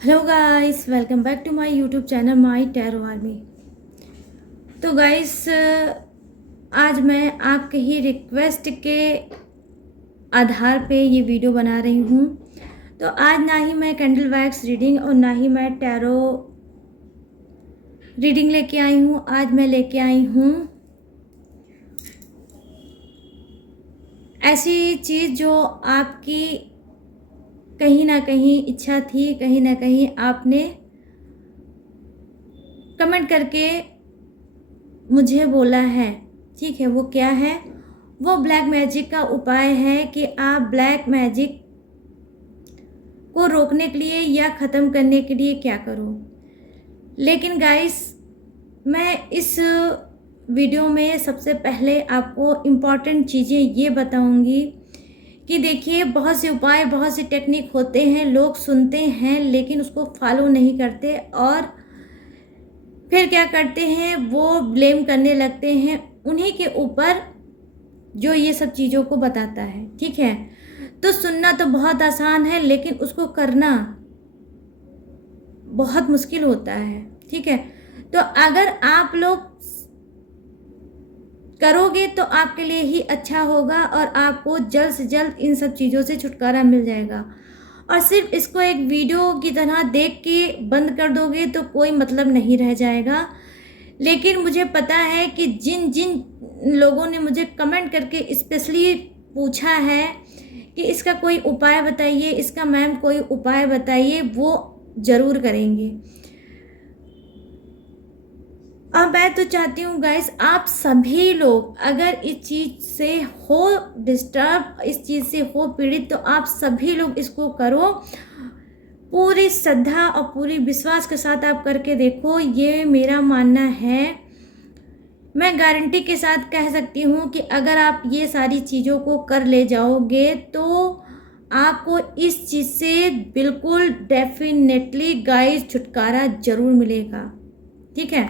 Hello guys, welcome back to my YouTube channel my tarot army. तो guys, आज मैं आपके ही रिक्वेस्ट के आधार पे ये वीडियो बना रही हूँ। तो आज ना ही मैं कैंडल वैक्स रीडिंग और ना ही मैं टैरो रीडिंग लेके आई हूँ। आज मैं लेके आई हूँ ऐसी चीज़ जो आपकी कहीं ना कहीं इच्छा थी, कहीं ना कहीं आपने कमेंट करके मुझे बोला है। ठीक है, वो क्या है? वो ब्लैक मैजिक का उपाय है कि आप ब्लैक मैजिक को रोकने के लिए या ख़त्म करने के लिए क्या करो। लेकिन गाइस, मैं इस वीडियो में सबसे पहले आपको इम्पॉर्टेंट चीज़ें ये बताऊंगी कि देखिए, बहुत से उपाय, बहुत से टेक्निक होते हैं, लोग सुनते हैं लेकिन उसको फॉलो नहीं करते और फिर क्या करते हैं, वो ब्लेम करने लगते हैं उन्हीं के ऊपर जो ये सब चीज़ों को बताता है। ठीक है, तो सुनना तो बहुत आसान है लेकिन उसको करना बहुत मुश्किल होता है। ठीक है, तो अगर आप लोग करोगे तो आपके लिए ही अच्छा होगा और आपको जल्द से जल्द इन सब चीज़ों से छुटकारा मिल जाएगा। और सिर्फ इसको एक वीडियो की तरह देख के बंद कर दोगे तो कोई मतलब नहीं रह जाएगा। लेकिन मुझे पता है कि जिन जिन लोगों ने मुझे कमेंट करके स्पेशली पूछा है कि इसका कोई उपाय बताइए, इसका मैम कोई उपाय बताइए, वो ज़रूर करेंगे। अब मैं तो चाहती हूँ गाइस, आप सभी लोग अगर इस चीज़ से हो डिस्टर्ब, इस चीज़ से हो पीड़ित, तो आप सभी लोग इसको करो। पूरी श्रद्धा और पूरी विश्वास के साथ आप करके देखो। ये मेरा मानना है, मैं गारंटी के साथ कह सकती हूँ कि अगर आप ये सारी चीज़ों को कर ले जाओगे तो आपको इस चीज़ से बिल्कुल डेफिनेटली गाइस छुटकारा ज़रूर मिलेगा। ठीक है,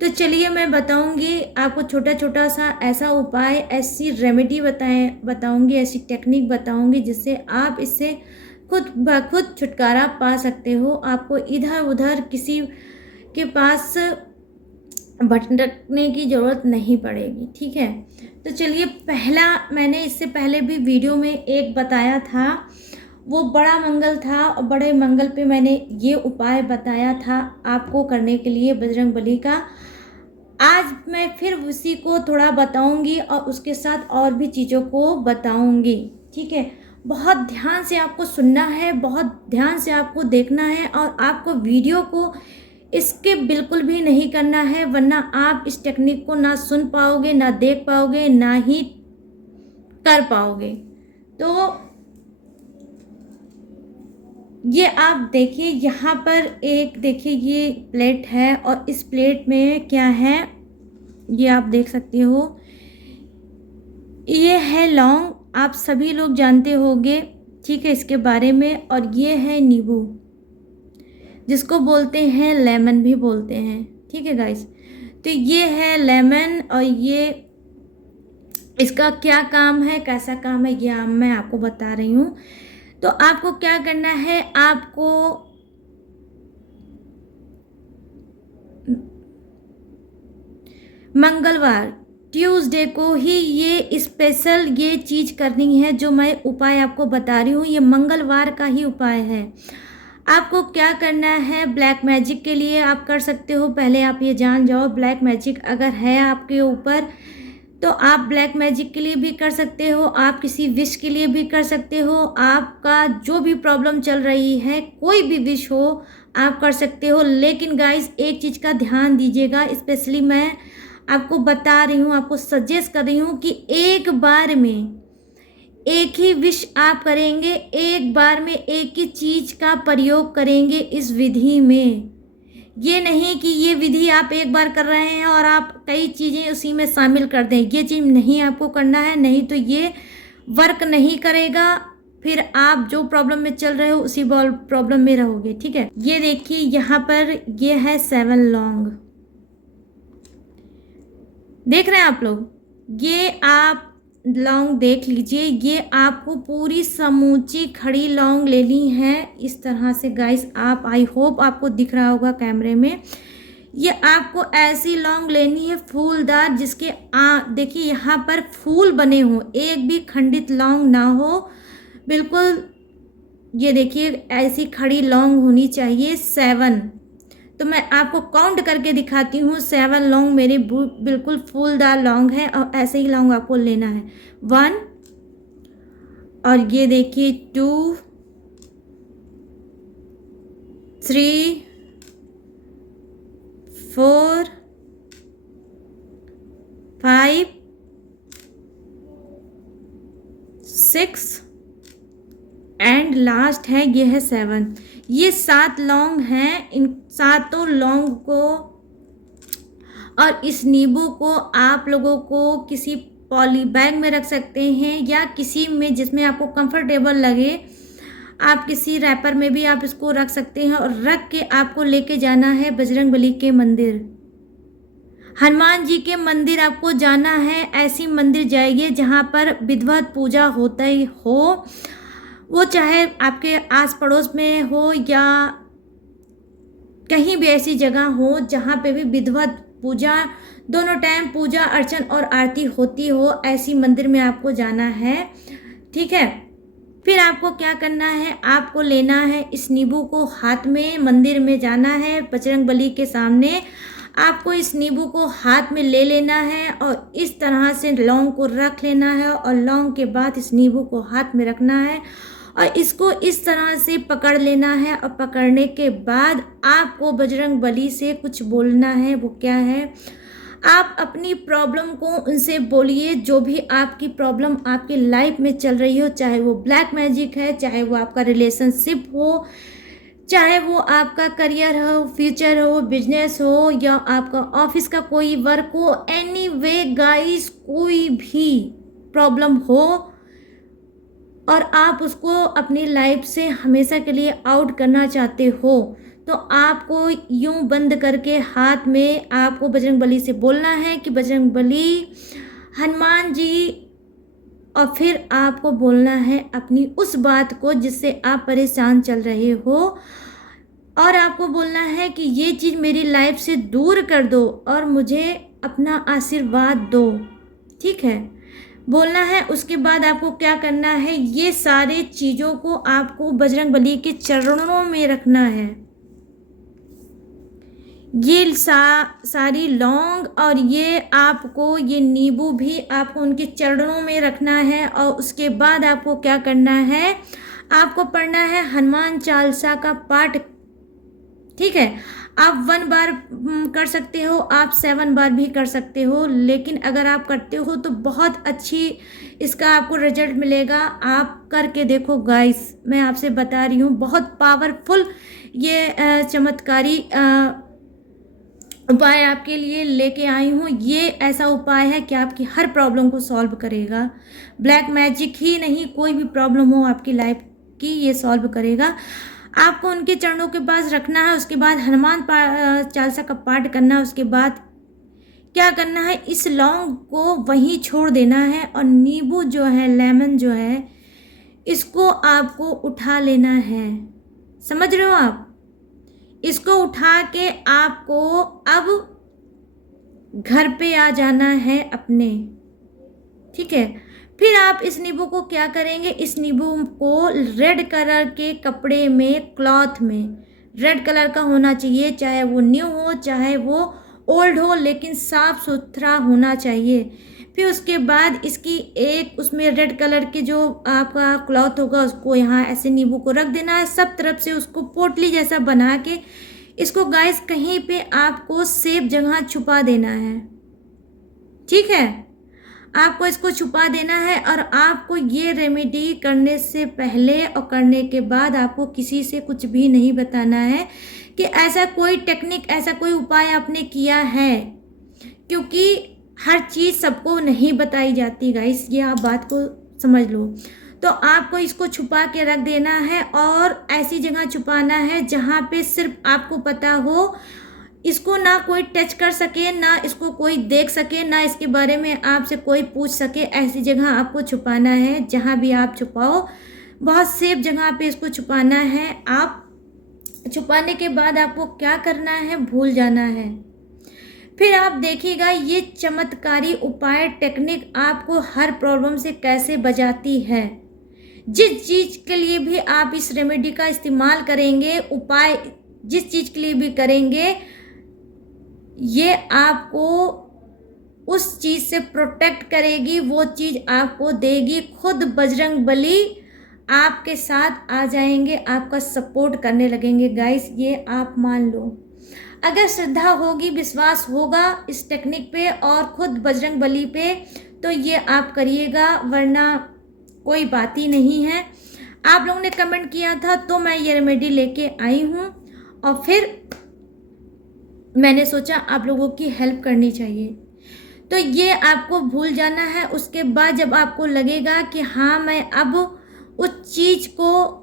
तो चलिए मैं बताऊंगी आपको छोटा छोटा सा ऐसा उपाय, ऐसी रेमेडी बताऊंगी, ऐसी टेक्निक बताऊंगी जिससे आप इससे खुद ब खुद छुटकारा पा सकते हो। आपको इधर उधर किसी के पास भटकने की ज़रूरत नहीं पड़ेगी। ठीक है, तो चलिए, पहला मैंने इससे पहले भी वीडियो में एक बताया था, वो बड़ा मंगल था और बड़े मंगल पे मैंने ये उपाय बताया था आपको करने के लिए बजरंगबली का। आज मैं फिर उसी को थोड़ा बताऊंगी और उसके साथ और भी चीज़ों को बताऊंगी। ठीक है, बहुत ध्यान से आपको सुनना है, बहुत ध्यान से आपको देखना है और आपको वीडियो को इसके बिल्कुल भी नहीं करना है, वरना आप इस टेक्निक को ना सुन पाओगे, ना देख पाओगे, ना ही कर पाओगे। तो ये आप देखिए, यहाँ पर एक देखिए ये प्लेट है और इस प्लेट में क्या है ये आप देख सकते हो। ये है लौंग, आप सभी लोग जानते होंगे, ठीक है, इसके बारे में। और ये है नींबू, जिसको बोलते हैं लेमन भी बोलते हैं। ठीक है गाइस, तो ये है लेमन और ये इसका क्या काम है, कैसा काम है, ये मैं आपको बता रही हूँ। तो आपको क्या करना है, आपको मंगलवार ट्यूसडे को ही ये स्पेशल ये चीज़ करनी है जो मैं उपाय आपको बता रही हूँ। ये मंगलवार का ही उपाय है। आपको क्या करना है, ब्लैक मैजिक के लिए आप कर सकते हो, पहले आप ये जान जाओ। ब्लैक मैजिक अगर है आपके ऊपर तो आप ब्लैक मैजिक के लिए भी कर सकते हो, आप किसी विश के लिए भी कर सकते हो। आपका जो भी प्रॉब्लम चल रही है, कोई भी विश हो, आप कर सकते हो। लेकिन गाइस, एक चीज़ का ध्यान दीजिएगा, स्पेशली मैं आपको बता रही हूँ, आपको सजेस्ट कर रही हूँ कि एक बार में एक ही विश आप करेंगे, एक बार में एक ही चीज़ का प्रयोग करेंगे इस विधि में। ये नहीं कि ये विधि आप एक बार कर रहे हैं और आप कई चीज़ें उसी में शामिल कर दें, ये चीज़ नहीं आपको करना है, नहीं तो ये वर्क नहीं करेगा। फिर आप जो प्रॉब्लम में चल रहे हो उसी प्रॉब्लम में रहोगे। ठीक है, ये देखिए यहाँ पर ये है 7 लौंग, देख रहे हैं आप लोग, ये आप लौंग देख लीजिए, ये आपको पूरी समूची खड़ी लौंग लेनी है इस तरह से गाइस। आप, आई होप आपको दिख रहा होगा कैमरे में, ये आपको ऐसी लौंग लेनी है फूलदार, जिसके देखिए यहाँ पर फूल बने हो, एक भी खंडित लौंग ना हो, बिल्कुल। ये देखिए ऐसी खड़ी लौंग होनी चाहिए 7। तो मैं आपको काउंट करके दिखाती हूँ। 7 लौंग मेरी बिल्कुल फूलदार लौंग है, और ऐसे ही लौंग आपको लेना है। 1, और ये देखिए 2, 3, 4, 5, 6 एंड लास्ट है, ये है 7। ये 7 लौंग हैं। इन 7 लौंग को और इस नींबू को आप लोगों को किसी पॉली बैग में रख सकते हैं, या किसी में जिसमें आपको कंफर्टेबल लगे, आप किसी रैपर में भी आप इसको रख सकते हैं, और रख के आपको लेके जाना है बजरंगबली के मंदिर, हनुमान जी के मंदिर आपको जाना है। ऐसी मंदिर जाइए जहाँ पर विधिवत पूजा होता ही हो, वो चाहे आपके आस पड़ोस में हो या कहीं भी ऐसी जगह हो जहाँ पे भी विधिवत पूजा, दोनों टाइम पूजा अर्चन और आरती होती हो, ऐसी मंदिर में आपको जाना है। ठीक है, फिर आपको क्या करना है, आपको लेना है इस नींबू को हाथ में, मंदिर में जाना है बजरंगबली के सामने, आपको इस नींबू को हाथ में ले लेना है, और इस तरह से लौंग को रख लेना है, और लौंग के बाद इस नींबू को हाथ में रखना है, और इसको इस तरह से पकड़ लेना है। और पकड़ने के बाद आपको बजरंगबली से कुछ बोलना है। वो क्या है, आप अपनी प्रॉब्लम को उनसे बोलिए, जो भी आपकी प्रॉब्लम आपकी लाइफ में चल रही हो, चाहे वो ब्लैक मैजिक है, चाहे वो आपका रिलेशनशिप हो, चाहे वो आपका करियर हो, फ्यूचर हो, बिजनेस हो, या आपका ऑफिस का कोई वर्क हो, एनीवे गाइस, कोई भी प्रॉब्लम हो और आप उसको अपनी लाइफ से हमेशा के लिए आउट करना चाहते हो, तो आपको यूं बंद करके हाथ में आपको बजरंगबली से बोलना है कि बजरंगबली, हनुमान जी, और फिर आपको बोलना है अपनी उस बात को जिससे आप परेशान चल रहे हो, और आपको बोलना है कि ये चीज़ मेरी लाइफ से दूर कर दो और मुझे अपना आशीर्वाद दो। ठीक है, बोलना है। उसके बाद आपको क्या करना है, ये सारे चीज़ों को आपको बजरंगबली के चरणों में रखना है। ये सारी लौंग और ये आपको ये नींबू भी आपको उनके चरणों में रखना है। और उसके बाद आपको क्या करना है, आपको पढ़ना है हनुमान चालीसा का पाठ। ठीक है, आप 1 बार कर सकते हो, आप 7 बार भी कर सकते हो, लेकिन अगर आप करते हो तो बहुत अच्छी इसका आपको रिजल्ट मिलेगा। आप करके देखो गाइस, मैं आपसे बता रही हूँ, बहुत पावरफुल ये चमत्कारी उपाय आपके लिए लेके आई हूँ। ये ऐसा उपाय है कि आपकी हर प्रॉब्लम को सॉल्व करेगा। ब्लैक मैजिक ही नहीं, कोई भी प्रॉब्लम हो आपकी लाइफ की, ये सॉल्व करेगा। आपको उनके चरणों के पास रखना है। उसके बाद हनुमान चालीसा का पाठ करना है। उसके बाद क्या करना है, इस लौंग को वहीं छोड़ देना है, और नींबू जो है, लेमन जो है, इसको आपको उठा लेना है। समझ रहे हो आप, इसको उठा के आपको अब घर पे आ जाना है अपने। ठीक है, फिर आप इस नींबू को क्या करेंगे, इस नींबू को रेड कलर के कपड़े में, क्लॉथ में, रेड कलर का होना चाहिए, चाहे वो न्यू हो चाहे वो ओल्ड हो, लेकिन साफ सुथरा होना चाहिए। फिर उसके बाद इसकी एक उसमें रेड कलर के जो आपका क्लॉथ होगा, उसको यहाँ ऐसे नींबू को रख देना है, सब तरफ से उसको पोटली जैसा बना के इसको गाइस कहीं पे आपको सेफ जगह छुपा देना है। ठीक है, आपको इसको छुपा देना है। और आपको ये रेमेडी करने से पहले और करने के बाद आपको किसी से कुछ भी नहीं बताना है कि ऐसा कोई टेक्निक, ऐसा कोई उपाय आपने किया है, क्योंकि हर चीज़ सबको नहीं बताई जाती गाइस, ये आप बात को समझ लो। तो आपको इसको छुपा के रख देना है, और ऐसी जगह छुपाना है जहाँ पे सिर्फ आपको पता हो। इसको ना कोई टच कर सके, ना इसको कोई देख सके, ना इसके बारे में आपसे कोई पूछ सके, ऐसी जगह आपको छुपाना है। जहाँ भी आप छुपाओ बहुत सेफ जगह पे इसको छुपाना है। आप छुपाने के बाद आपको क्या करना है, भूल जाना है। फिर आप देखिएगा ये चमत्कारी उपाय टेक्निक आपको हर प्रॉब्लम से कैसे बचाती है। जिस चीज़ के लिए भी आप इस रेमेडी का इस्तेमाल करेंगे, उपाय जिस चीज़ के लिए भी करेंगे, ये आपको उस चीज़ से प्रोटेक्ट करेगी, वो चीज़ आपको देगी। खुद बजरंग बली आपके साथ आ जाएंगे, आपका सपोर्ट करने लगेंगे गाइस, ये आप मान लो। अगर श्रद्धा होगी, विश्वास होगा इस टेक्निक पे और खुद बजरंग बली पे, तो ये आप करिएगा, वरना कोई बात ही नहीं है। आप लोगों ने कमेंट किया था तो मैं ये रेमेडी लेके आई हूँ और फिर मैंने सोचा आप लोगों की हेल्प करनी चाहिए। तो ये आपको भूल जाना है। उसके बाद जब आपको लगेगा कि हाँ मैं अब उस चीज़ को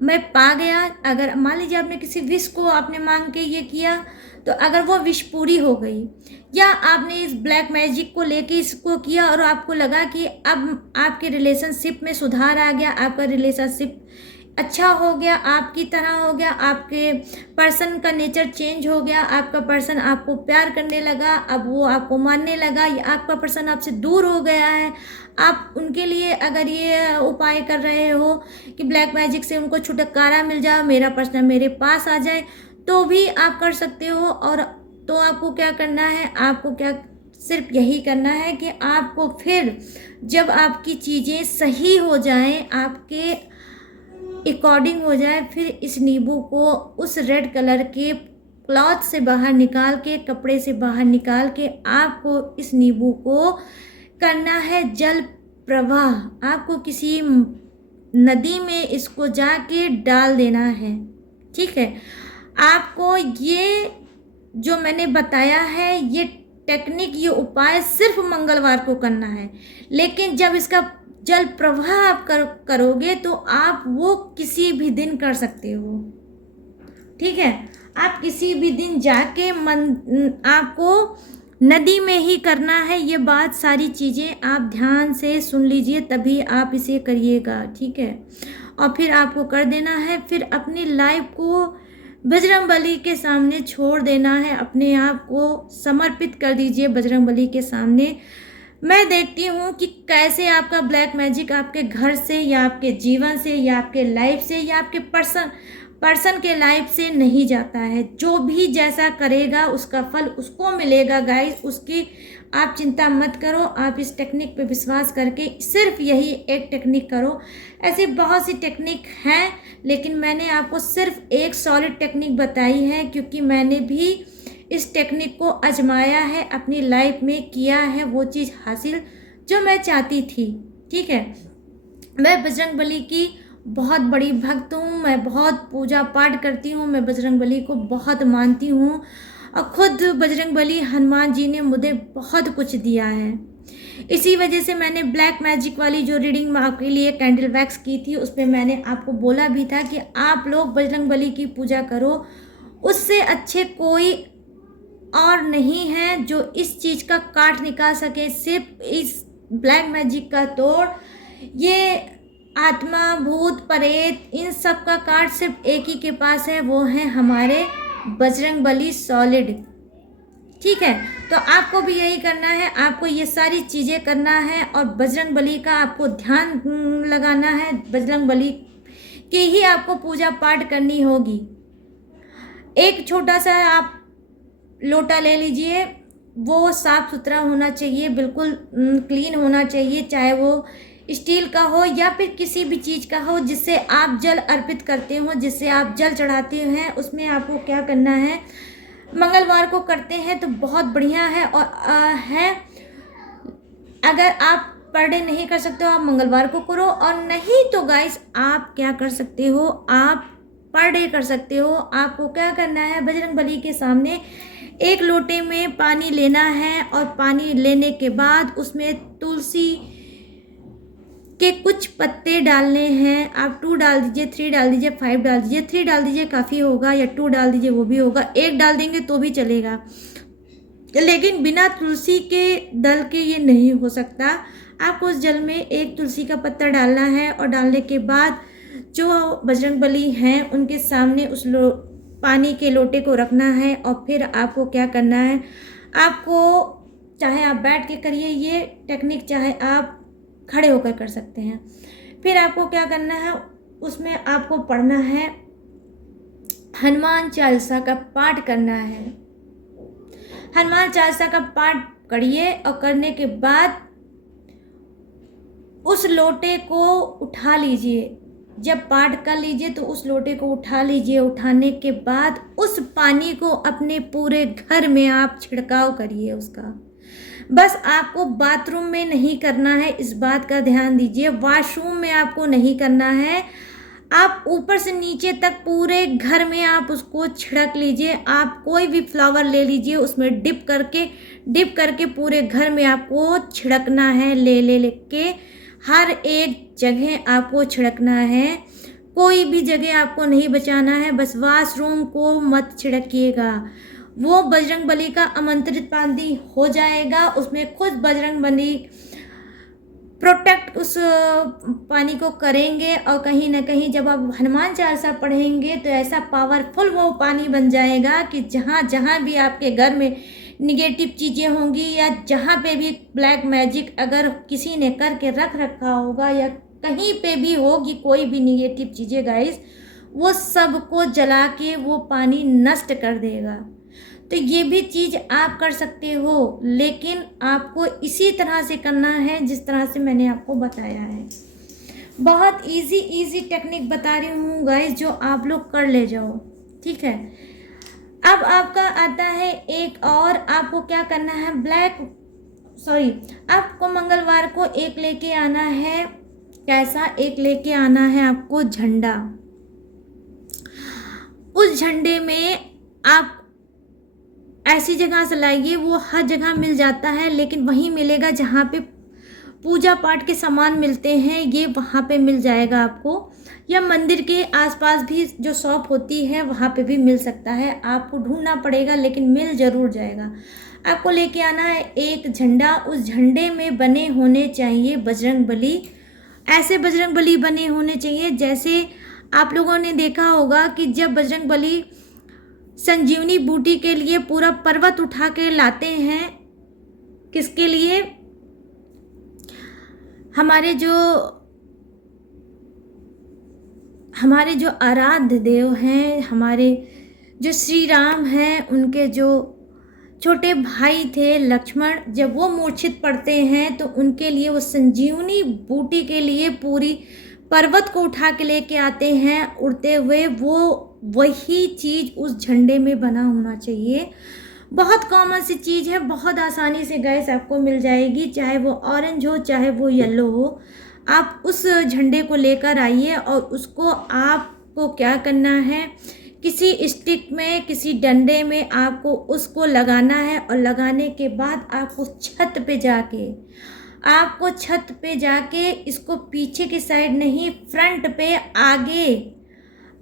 मैं पा गया, अगर मान लीजिए आपने किसी विश को आपने मांग के ये किया, तो अगर वो विश पूरी हो गई, या आपने इस ब्लैक मैजिक को लेके इसको किया और आपको लगा कि अब आपके रिलेशनशिप में सुधार आ गया, आपका रिलेशनशिप अच्छा हो गया, आपकी तरह हो गया, आपके पर्सन का नेचर चेंज हो गया, आपका पर्सन आपको प्यार करने लगा, अब वो आपको मानने लगा, या आपका पर्सन आपसे दूर हो गया है, आप उनके लिए अगर ये उपाय कर रहे हो कि ब्लैक मैजिक से उनको छुटकारा मिल जाए, मेरा पर्सन मेरे पास आ जाए, तो भी आप कर सकते हो। और तो आपको क्या करना है, आपको क्या सिर्फ यही करना है कि आपको फिर जब आपकी चीज़ें सही हो जाएं, आपके अकॉर्डिंग हो जाए, फिर इस नींबू को उस रेड कलर के क्लॉथ से बाहर निकाल के, कपड़े से बाहर निकाल के, आपको इस नींबू को करना है जल प्रवाह। आपको किसी नदी में इसको जाके डाल देना है, ठीक है। आपको ये जो मैंने बताया है, ये टेक्निक, ये उपाय सिर्फ मंगलवार को करना है, लेकिन जब इसका जल प्रवाह आप करोगे तो आप वो किसी भी दिन कर सकते हो, ठीक है। आप किसी भी दिन जाके आपको नदी में ही करना है। ये बात सारी चीज़ें आप ध्यान से सुन लीजिए, तभी आप इसे करिएगा, ठीक है। और फिर आपको कर देना है, फिर अपनी लाइफ को बजरंगबली के सामने छोड़ देना है, अपने आप को समर्पित कर दीजिए बजरंगबली के सामने। मैं देखती हूँ कि कैसे आपका ब्लैक मैजिक आपके घर से, या आपके जीवन से, या आपके लाइफ से, या आपके पर्सन के लाइफ से नहीं जाता है। जो भी जैसा करेगा उसका फल उसको मिलेगा गाइस, उसकी आप चिंता मत करो। आप इस टेक्निक पे विश्वास करके सिर्फ यही एक टेक्निक करो। ऐसी बहुत सी टेक्निक हैं, लेकिन मैंने आपको सिर्फ एक सॉलिड टेक्निक बताई है, क्योंकि मैंने भी इस टेक्निक को आजमाया है, अपनी लाइफ में किया है वो चीज़ हासिल जो मैं चाहती थी, ठीक है। मैं बजरंगबली की बहुत बड़ी भक्त हूँ, मैं बहुत पूजा पाठ करती हूँ, मैं बजरंगबली को बहुत मानती हूँ, और ख़ुद बजरंगबली हनुमान जी ने मुझे बहुत कुछ दिया है। इसी वजह से मैंने ब्लैक मैजिक वाली जो रीडिंग में आपके लिए कैंडल वैक्स की थी, उस पर मैंने आपको बोला भी था कि आप लोग बजरंगबली की पूजा करो, उससे अच्छे कोई और नहीं है जो इस चीज़ का काट निकाल सके। सिर्फ इस ब्लैक मैजिक का तोड़, ये आत्मा, भूत, प्रेत, इन सब का काट सिर्फ एक ही के पास है, वो है हमारे बजरंगबली सॉलिड, ठीक है। तो आपको भी यही करना है, आपको ये सारी चीज़ें करना है, और बजरंगबली का आपको ध्यान लगाना है, बजरंगबली की ही आपको पूजा पाठ करनी होगी। एक छोटा सा आप लोटा ले लीजिए, वो साफ़ सुथरा होना चाहिए, बिल्कुल क्लीन होना चाहिए, चाहे वो स्टील का हो या फिर किसी भी चीज़ का हो जिससे आप जल अर्पित करते हो, जिससे आप जल चढ़ाते हैं। उसमें आपको क्या करना है, मंगलवार को करते हैं तो बहुत बढ़िया है, और है अगर आप पर डे नहीं कर सकते हो आप मंगलवार को करो, और नहीं तो गाइस आप क्या कर सकते हो, आप पर डे कर सकते हो। आपको क्या करना है, बजरंगबली के सामने एक लोटे में पानी लेना है, और पानी लेने के बाद उसमें तुलसी के कुछ पत्ते डालने हैं। आप 2 डाल दीजिए, 3 डाल दीजिए, 5 डाल दीजिए। 3 डाल दीजिए काफ़ी होगा, या 2 डाल दीजिए वो भी होगा। 1 डाल देंगे तो भी चलेगा, लेकिन बिना तुलसी के दल के ये नहीं हो सकता। आपको उस जल में 1 तुलसी का पत्ता डालना है, और डालने के बाद जो बजरंगबली हैं उनके सामने उस पानी के लोटे को रखना है। और फिर आपको क्या करना है, आपको चाहे आप बैठ के करिए ये टेक्निक, चाहे आप खड़े होकर कर सकते हैं। फिर आपको क्या करना है, उसमें आपको पढ़ना है हनुमान चालीसा का पाठ करना है। हनुमान चालीसा का पाठ करिए, और करने के बाद उस लोटे को उठा लीजिए। जब पाठ कर लीजिए तो उस लोटे को उठा लीजिए। उठाने के बाद उस पानी को अपने पूरे घर में आप छिड़काव करिए उसका। बस आपको बाथरूम में नहीं करना है, इस बात का ध्यान दीजिए। वॉशरूम में आपको नहीं करना है। आप ऊपर से नीचे तक पूरे घर में आप उसको छिड़क लीजिए। आप कोई भी फ्लावर ले लीजिए, उसमें डिप करके पूरे घर में आपको छिड़कना है। ले के हर एक जगह आपको छिड़कना है। कोई भी जगह आपको नहीं बचाना है। बस वॉशरूम को मत छिड़किएगा। वो बजरंगबली का आमंत्रित पानी हो जाएगा, उसमें खुद बजरंगबली प्रोटेक्ट उस पानी को करेंगे। और कहीं ना कहीं जब आप हनुमान चालीसा पढ़ेंगे तो ऐसा पावरफुल वो पानी बन जाएगा कि जहाँ जहाँ भी आपके घर में निगेटिव चीज़ें होंगी, या जहाँ पे भी ब्लैक मैजिक अगर किसी ने करके रख रखा होगा, या कहीं पे भी होगी कोई भी निगेटिव चीज़ें गाइस, वो सबको जला के वो पानी नष्ट कर देगा। तो ये भी चीज़ आप कर सकते हो, लेकिन आपको इसी तरह से करना है जिस तरह से मैंने आपको बताया है। बहुत इजी टेक्निक बता रही हूँ गाइस, जो आप लोग कर ले जाओ, ठीक है। अब आपका आता है एक और, आपको क्या करना है, आपको मंगलवार को एक लेके आना है। कैसा एक लेके आना है आपको, झंडा। उस झंडे में आप ऐसी जगह से लाइए, वो हर जगह मिल जाता है, लेकिन वहीं मिलेगा जहाँ पे पूजा पाठ के सामान मिलते हैं, ये वहाँ पे मिल जाएगा आपको। या मंदिर के आसपास भी जो शॉप होती है वहाँ पे भी मिल सकता है। आपको ढूंढना पड़ेगा, लेकिन मिल ज़रूर जाएगा। आपको लेके आना है एक झंडा। उस झंडे में बने होने चाहिए बजरंगबली। ऐसे बजरंगबली बने होने चाहिए जैसे आप लोगों ने देखा होगा कि जब बजरंगबली संजीवनी बूटी के लिए पूरा पर्वत उठा के लाते हैं, किसके लिए, हमारे जो आराध्य देव हैं, हमारे जो श्री राम हैं, उनके जो छोटे भाई थे लक्ष्मण, जब वो मूर्छित पड़ते हैं तो उनके लिए वो संजीवनी बूटी के लिए पूरी पर्वत को उठा के लेके आते हैं उड़ते हुए। वो वही चीज़ उस झंडे में बना होना चाहिए। बहुत कॉमन सी चीज़ है, बहुत आसानी से गैस आपको मिल जाएगी, चाहे वो ऑरेंज हो चाहे वो येलो हो। आप उस झंडे को लेकर आइए, और उसको आपको क्या करना है, किसी स्टिक में, किसी डंडे में आपको उसको लगाना है। और लगाने के बाद आपको छत पे जाके इसको पीछे की साइड नहीं, फ्रंट पे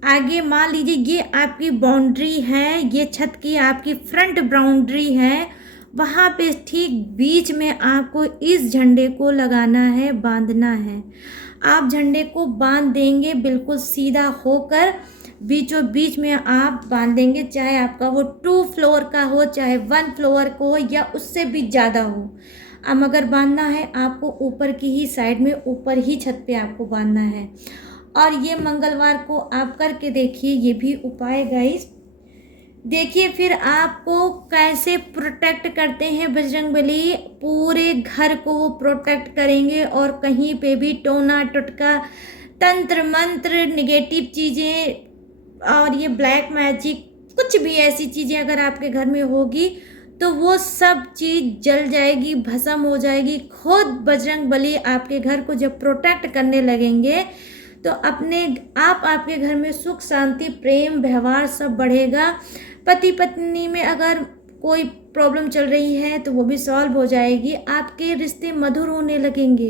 आगे मान लीजिए ये आपकी बाउंड्री है, ये छत की आपकी फ्रंट बाउंड्री है, वहाँ पे ठीक बीच में आपको इस झंडे को लगाना है, बांधना है। आप झंडे को बांध देंगे बिल्कुल सीधा होकर, बीचों बीच में आप बांधेंगे, चाहे आपका वो 2 फ्लोर का हो, चाहे 1 फ्लोर को हो, या उससे भी ज़्यादा हो। अब अगर बांधना है आपको ऊपर की ही साइड में, ऊपर ही छत पे आपको बांधना है। और ये मंगलवार को आप करके देखिए ये भी उपाय गाइस। देखिए फिर आपको कैसे प्रोटेक्ट करते हैं बजरंगबली। पूरे घर को वो प्रोटेक्ट करेंगे, और कहीं पे भी टोना टटका, तंत्र मंत्र, निगेटिव चीज़ें और ये ब्लैक मैजिक, कुछ भी ऐसी चीज़ें अगर आपके घर में होगी तो वो सब चीज़ जल जाएगी, भस्म हो जाएगी। खुद बजरंगबली आपके घर को जब प्रोटेक्ट करने लगेंगे तो आपके घर में सुख शांति प्रेम व्यवहार सब बढ़ेगा। पति पत्नी में अगर कोई प्रॉब्लम चल रही है तो वो भी सॉल्व हो जाएगी। आपके रिश्ते मधुर होने लगेंगे।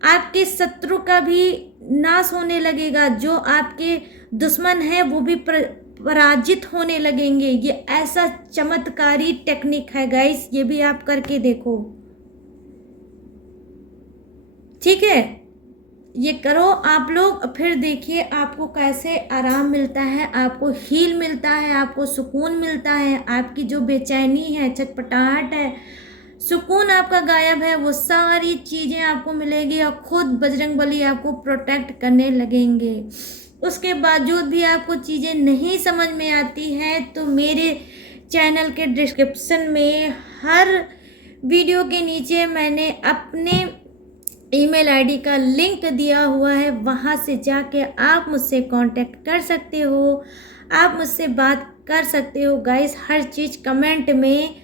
आपके शत्रु का भी नाश होने लगेगा, जो आपके दुश्मन हैं वो भी पराजित होने लगेंगे। ये ऐसा चमत्कारी टेक्निक है गाइस, ये भी आप करके देखो, ठीक है। ये करो आप लोग, फिर देखिए आपको कैसे आराम मिलता है, आपको हील मिलता है, आपको सुकून मिलता है, आपकी जो बेचैनी है, छटपटाहट है, सुकून आपका गायब है, वो सारी चीज़ें आपको मिलेगी और खुद बजरंगबली आपको प्रोटेक्ट करने लगेंगे। उसके बावजूद भी आपको चीज़ें नहीं समझ में आती हैं तो मेरे चैनल के डिस्क्रिप्शन में हर वीडियो के नीचे मैंने अपने ईमेल आईडी का लिंक दिया हुआ है, वहाँ से जाके आप मुझसे कांटेक्ट कर सकते हो, आप मुझसे बात कर सकते हो गाइस। हर चीज़ कमेंट में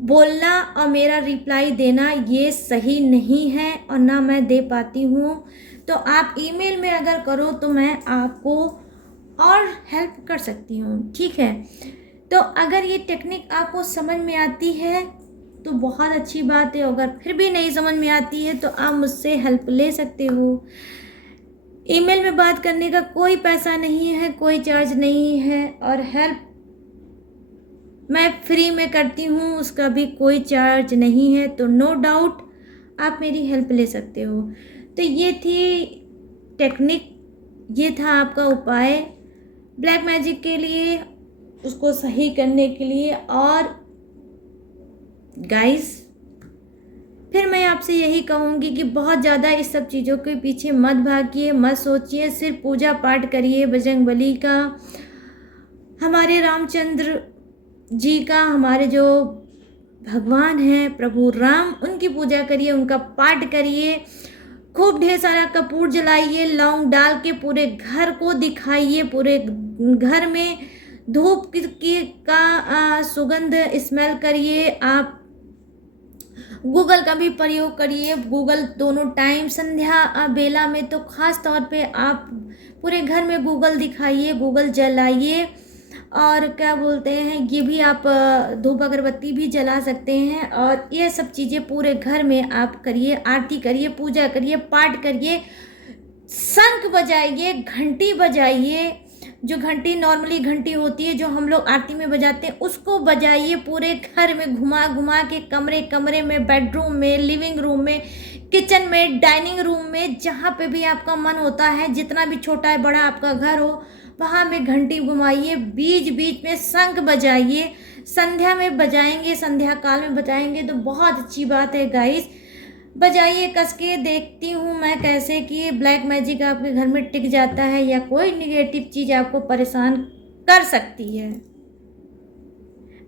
बोलना और मेरा रिप्लाई देना ये सही नहीं है और ना मैं दे पाती हूँ, तो आप ईमेल में अगर करो तो मैं आपको और हेल्प कर सकती हूँ, ठीक है। तो अगर ये टेक्निक आपको समझ में आती है तो बहुत अच्छी बात है, अगर फिर भी नहीं समझ में आती है तो आप मुझसे हेल्प ले सकते हो। ईमेल में बात करने का कोई पैसा नहीं है, कोई चार्ज नहीं है, और हेल्प मैं फ्री में करती हूँ, उसका भी कोई चार्ज नहीं है, तो नो डाउट आप मेरी हेल्प ले सकते हो। तो ये थी टेक्निक, ये था आपका उपाय ब्लैक मैजिक के लिए, उसको सही करने के लिए। और गाइस फिर मैं आपसे यही कहूँगी कि बहुत ज़्यादा इस सब चीज़ों के पीछे मत भागिए, मत सोचिए, सिर्फ पूजा पाठ करिए बजरंगबली का, हमारे रामचंद्र जी का, हमारे जो भगवान हैं प्रभु राम, उनकी पूजा करिए, उनका पाठ करिए, खूब ढेर सारा कपूर जलाइए, लौंग डाल के पूरे घर को दिखाइए, पूरे घर में धूप की का सुगंध स्मेल करिए। आप गूगल का भी प्रयोग करिए, गूगल दोनों टाइम, संध्या बेला में तो ख़ास तौर पे आप पूरे घर में गूगल दिखाइए, गूगल जलाइए। और क्या बोलते हैं, ये भी आप धूप अगरबत्ती भी जला सकते हैं, और ये सब चीज़ें पूरे घर में आप करिए, आरती करिए, पूजा करिए, पाठ करिए, शंख बजाइए, घंटी बजाइए, जो घंटी नॉर्मली घंटी होती है जो हम लोग आरती में बजाते हैं उसको बजाइए, पूरे घर में घुमा घुमा के, कमरे कमरे में, बेडरूम में, लिविंग रूम में, किचन में, डाइनिंग रूम में, जहाँ पे भी आपका मन होता है, जितना भी छोटा है बड़ा आपका घर हो, वहाँ में घंटी घुमाइए, बीच बीच में शंख बजाइए। संध्या में बजाएंगे, संध्या काल में बजाएंगे तो बहुत अच्छी बात है गाइस, बजाइए कस के। देखती हूँ मैं कैसे कि ब्लैक मैजिक आपके घर में टिक जाता है या कोई निगेटिव चीज़ आपको परेशान कर सकती है।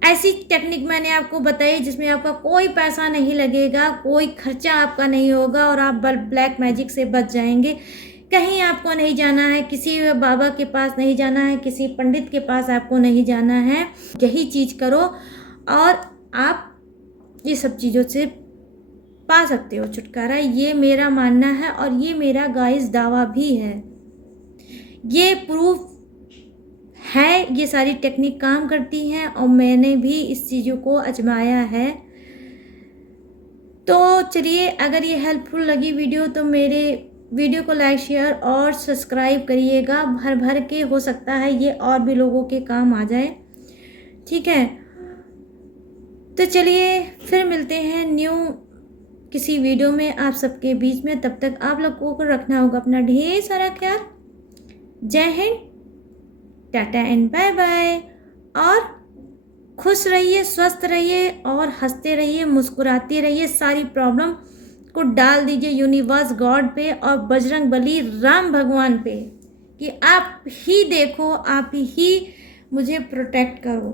ऐसी टेक्निक मैंने आपको बताई जिसमें आपका कोई पैसा नहीं लगेगा, कोई खर्चा आपका नहीं होगा, और आप ब्लैक मैजिक से बच जाएंगे। कहीं आपको नहीं जाना है, किसी बाबा के पास नहीं जाना है, किसी पंडित के पास आपको नहीं जाना है। यही चीज़ करो और आप ये सब चीज़ों से पा सकते हो छुटकारा, ये मेरा मानना है और ये मेरा गाइस दावा भी है। ये प्रूफ है, ये सारी टेक्निक काम करती हैं और मैंने भी इस चीज़ों को आजमाया है। तो चलिए, अगर ये हेल्पफुल लगी वीडियो तो मेरे वीडियो को लाइक, शेयर और सब्सक्राइब करिएगा, भर भर के, हो सकता है ये और भी लोगों के काम आ जाए, ठीक है। तो चलिए फिर मिलते हैं न्यू किसी वीडियो में आप सबके बीच में। तब तक आप लोगों को रखना होगा अपना ढेर सारा ख्याल। Jai Hind, tata and bye bye, और खुश रहिए, स्वस्थ रहिए और हंसते रहिए, मुस्कुराते रहिए। सारी प्रॉब्लम को डाल दीजिए यूनिवर्स गॉड पे और बजरंग बली राम भगवान पे कि आप ही देखो, आप ही मुझे प्रोटेक्ट करो।